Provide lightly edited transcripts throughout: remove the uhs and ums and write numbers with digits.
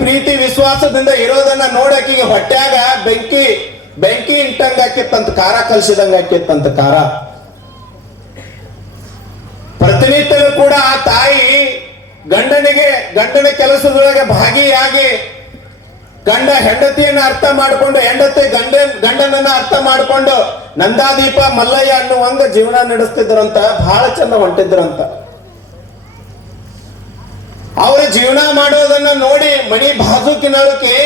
ಪ್ರೀತಿ ವಿಶ್ವಾಸದಿಂದ ಇರೋದನ್ನ ನೋಡಕ್ಕಿಗೆ ಹೊಟ್ಯಾಗ ಬೆಂಕಿ ಇಂಟಂಗ ಹಾಕಿತ್ತಂತ, ಖಾರ ಕಲ್ಸಿದಂಗ ಹಾಕಿತ್ತಂತ ಖಾರ. ಪ್ರತಿನಿತ್ಯವೂ ಕೂಡ ಆ ತಾಯಿ ಗಂಡನ ಕೆಲಸದೊಳಗೆ ಭಾಗಿಯಾಗಿ ಗಂಡ ಹೆಂಡತಿಯನ್ನ ಅರ್ಥ ಮಾಡಿಕೊಂಡು, ಹೆಂಡತಿ ಗಂಡನನ್ನ ಅರ್ಥ ಮಾಡಿಕೊಂಡು ನಂದಾದೀಪ ಮಲ್ಲಯ್ಯ ಅನ್ನುವಂಗ ಜೀವನ ನಡೆಸ್ತಿದ್ರಂತ. ಬಹಳ ಚಂದ ಹೊಂಟಿದ್ರಂತ. ಅವರ ಜೀವನ ಮಾಡೋದನ್ನ ನೋಡಿ ಮಣಿ ಬಾಜುಕಿನಳಕ್ಕೆ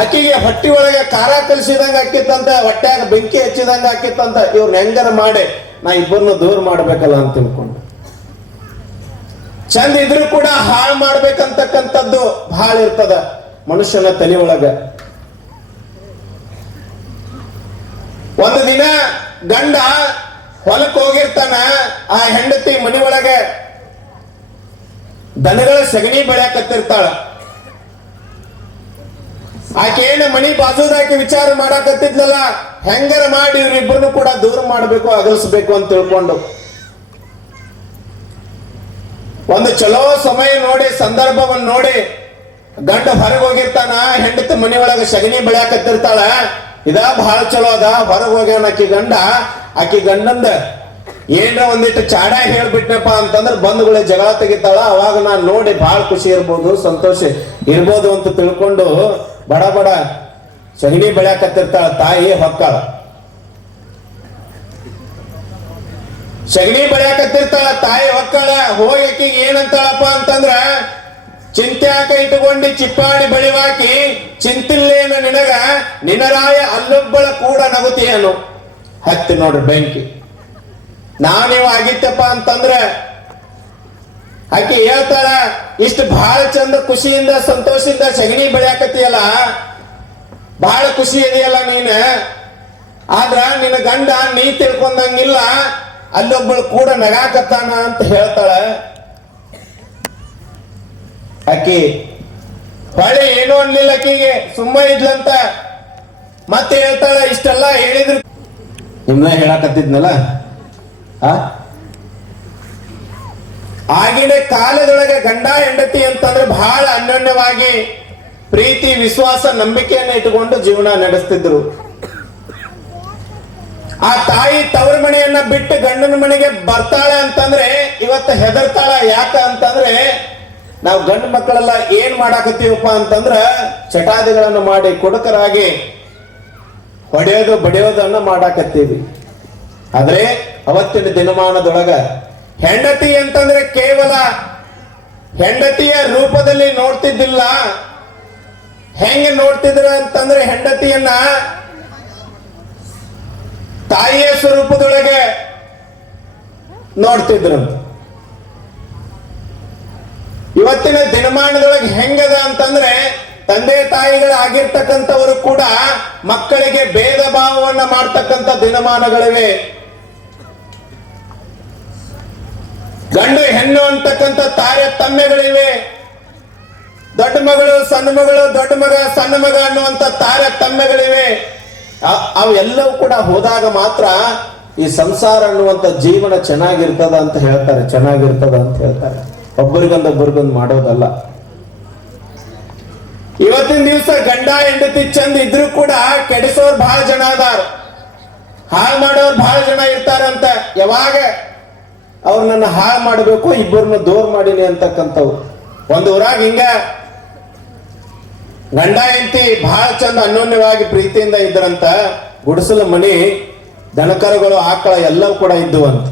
ಆಕಿಗೆ ಹೊಟ್ಟಿ ಒಳಗೆ ಖಾರ ಕಲಿಸಿದಂಗ ಹಾಕಿತ್ತಂತ, ಹೊಟ್ಯಾಗ ಬೆಂಕಿ ಹಚ್ಚಿದಂಗ ಹಾಕಿತ್ತಂತ. ಇವ್ರನ್ನ ಹೆಂಗಾರ ಮಾಡಿ ನಾ ಇಬ್ಬರನ್ನು ದೂರ ಮಾಡ್ಬೇಕಲ್ಲ ಅಂತ ತಿಳ್ಕೊಂಡು, ಚಂದ ಇದ್ರೂ ಕೂಡ ಹಾಳು ಮಾಡ್ಬೇಕಂತಕ್ಕಂಥದ್ದು ಬಹಳ ಇರ್ತದ ಮನುಷ್ಯನ ತಲೆ ಒಳಗ. ಒಂದು ದಿನ ಗಂಡ ಹೊಲಕ್ಕೆ ಹೋಗಿರ್ತಾನ, ಆ ಹೆಂಡತಿ ಮನಿ ಒಳಗೆ ದನಗಳ ಸಗಣಿ ಬೆಳ್ಯಾಕತ್ತಿರ್ತಾಳ. ಆಕೇನ ಮನಿ ಬಾಜುದಾಕಿ ವಿಚಾರ ಮಾಡಾಕತ್ತಿದ್ಲಲ್ಲ, ಹೆಂಗಾರ ಮಾಡಿ ಇವ್ರಿಬ್ಬರನ್ನು ಕೂಡ ದೂರ ಮಾಡಬೇಕು, ಅಗಲಿಸ್ಬೇಕು ಅಂತ ತಿಳ್ಕೊಂಡು ಒಂದು ಚಲೋ ಸಮಯ ನೋಡಿ, ಸಂದರ್ಭವನ್ನು ನೋಡಿ ಗಂಡ ಹೊರಗೆ ಹೋಗಿರ್ತಾನ, ಹೆಂಡತಿ ಮನಿ ಒಳಗೆ ಸಗಣಿ ಬೆಳ್ಯಾಕತ್ತಿರ್ತಾಳ. ಇದ ಬಹಳ ಚಲೋ ಅದ. ಹೊರಗೆ ಹೋಗ್ಯಾನ ಆಕಿ ಗಂಡಂದ ಏನ್ರ ಒಂದಿಟ್ಟು ಚಾಡ ಹೇಳ್ಬಿಟ್ನಪ್ಪ ಅಂತಂದ್ರೆ ಬಂಧುಗಳೇ ಜಗಳ ತೆಗಿತಾಳ. ಅವಾಗ ನಾನ್ ನೋಡಿ ಬಹಳ ಖುಷಿ ಇರ್ಬೋದು, ಸಂತೋಷ ಇರ್ಬೋದು ಅಂತ ತಿಳ್ಕೊಂಡು ಬಡ ಸಗಣಿ ಬೆಳ್ಯಾಕತ್ತಿರ್ತಾಳ. ತಾಯಿ ಹೊಕ್ಕಾಳ, ಸಗಣಿ ಬೆಳ್ಯಾಕತ್ತಿರ್ತಾಳ. ತಾಯಿ ಹೊಕ್ಕಾಳ. ಹೋಗಿ ಆಕಿಗೆ ಏನಂತಾಳಪ್ಪ ಅಂತಂದ್ರ, ಚಿಂತೆ ಹಾಕ ಇಟ್ಟುಕೊಂಡು ಚಿಪ್ಪಾಡಿ ಬಳಿವಾಕಿ, ಚಿಂತಿಲ್ಲೇನ ನಿನಗ ನಿನರಾಯ ಅಲ್ಲೊಬ್ಬಳ ಕೂಡ ನಗುತ್ತೀಯನು. ಹತ್ತಿ ನೋಡ್ರಿ ಬೆಂಕಿ. ನಾನೀವ ಆಗಿತ್ತಪ್ಪ ಅಂತಂದ್ರೆ ಆಕಿ ಹೇಳ್ತಾಳ, ಇಷ್ಟು ಬಹಳ ಚಂದ ಖುಷಿಯಿಂದ ಸಂತೋಷದಿಂದ ಸಗಣಿ ಬೆಳ್ಯಾಕತ್ತೀಯಲ್ಲ, ಬಹಳ ಖುಷಿ ಇದೆಯಲ್ಲ ನೀನ್. ಆದ್ರ ನಿನ್ನ ಗಂಡ ನೀ ತಿಳ್ಕೊಂಡಂಗಿಲ್ಲ, ಅಲ್ಲೊಬ್ಬಳು ಕೂಡ ನಗಾಕತ್ತಾನ ಅಂತ ಹೇಳ್ತಾಳ. ಆಕಿ ಹೊಳೆ ಏನೋ ಅನ್ಲಿಲ್ಲ, ಆಕಿಗೆ ಸುಮ್ಮ ಇದ್ಲಂತ. ಮತ್ತೆ ಹೇಳ್ತಾಳ, ಇಷ್ಟೆಲ್ಲ ಹೇಳಿದ್ರು ನಿಮ್ನ ಹೇಳಕತ್ತಿದ್ನಲ್ಲ. ಆಗಿನ ಕಾಲದೊಳಗೆ ಗಂಡ ಹೆಂಡತಿ ಅಂತಂದ್ರೆ ಬಹಳ ಅನ್ಯೋನ್ಯವಾಗಿ ಪ್ರೀತಿ ವಿಶ್ವಾಸ ನಂಬಿಕೆಯನ್ನ ಇಟ್ಟುಕೊಂಡು ಜೀವನ ನಡೆಸ್ತಿದ್ರು. ಆ ತಾಯಿ ತವರ ಮನೆಯನ್ನ ಬಿಟ್ಟು ಗಂಡನ ಮನೆಗೆ ಬರ್ತಾಳೆ ಅಂತಂದ್ರೆ ಇವತ್ತು ಹೆದರ್ತಾಳ. ಯಾಕ ಅಂತಂದ್ರೆ ನಾವು ಗಂಡು ಮಕ್ಕಳೆಲ್ಲ ಏನ್ ಮಾಡಾಕತ್ತೀವಪ್ಪ ಅಂತಂದ್ರ ಚಟಾದಿಗಳನ್ನು ಮಾಡಿ ಕುಡುಕರಾಗಿ ಹೊಡೆಯೋದು ಬಡಿಯೋದನ್ನ ಮಾಡಾಕತ್ತೀವಿ. ಆದ್ರೆ ಅವತ್ತಿನ ದಿನಮಾನದೊಳಗ ಹೆಂಡತಿ ಅಂತಂದ್ರೆ ಕೇವಲ ಹೆಂಡತಿಯ ರೂಪದಲ್ಲಿ ನೋಡ್ತಿದ್ದಿಲ್ಲ. ಹೆಂಗೆ ನೋಡ್ತಿದ್ರ ಅಂತಂದ್ರೆ ಹೆಂಡತಿಯನ್ನ ತಾಯಿಯ ಸ್ವರೂಪದೊಳಗೆ ನೋಡ್ತಿದ್ರಂತ. ಇವತ್ತಿನ ದಿನಮಾನದೊಳಗೆ ಹೆಂಗದ ಅಂತಂದ್ರೆ ತಂದೆ ತಾಯಿಗಳಾಗಿರ್ತಕ್ಕಂಥವರು ಕೂಡ ಮಕ್ಕಳಿಗೆ ಭೇದ ಭಾವವನ್ನ ಮಾಡ್ತಕ್ಕಂಥ ದಿನಮಾನಗಳಿವೆ. ಗಂಡು ಹೆಣ್ಣು ಅಂತಕ್ಕಂಥ ತಾರತಮ್ಯಗಳಿವೆ. ದೊಡ್ಡ ಮಗಳು ಸಣ್ಣ ಮಗಳು, ದೊಡ್ಡ ಮಗ ಸಣ್ಣ ಮಗ ಅನ್ನುವಂಥ ತಾರತಮ್ಯಗಳಿವೆ. ಅವೆಲ್ಲವೂ ಕೂಡ ಹೋದಾಗ ಮಾತ್ರ ಈ ಸಂಸಾರ ಅನ್ನುವಂಥ ಜೀವನ ಚೆನ್ನಾಗಿರ್ತದ ಅಂತ ಹೇಳ್ತಾರೆ. ಒಬ್ಬರಿಗೊಂದು ಮಾಡೋದಲ್ಲ. ಇವತ್ತಿನ ದಿವಸ ಗಂಡ ಹೆಂಡತಿ ಚಂದ ಇದ್ರು ಕೂಡ ಕೆಡಿಸೋರು ಬಹಳ ಜನ ಅದಾರ, ಹಾಳು ಮಾಡೋರು ಬಹಳ ಜನ ಇರ್ತಾರಂತ. ಯಾವಾಗ ಅವ್ರು ನನ್ನ ಹಾಳು ಮಾಡಬೇಕು, ಇಬ್ಬರನ್ನ ದೂರ ಮಾಡೀನಿ ಅಂತಕ್ಕಂಥವ್ರು. ಒಂದು ಊರಾಗ ಹಿಂಗ ಗಂಡ ಹೆಂಡತಿ ಬಹಳ ಚಂದ ಅನ್ಯೋನ್ಯವಾಗಿ ಪ್ರೀತಿಯಿಂದ ಇದ್ರಂತ. ಗುಡಿಸಲು ಮನಿ, ದನಕರುಗಳು, ಆಕಳ ಎಲ್ಲವೂ ಕೂಡ ಇದ್ದುವಂತ.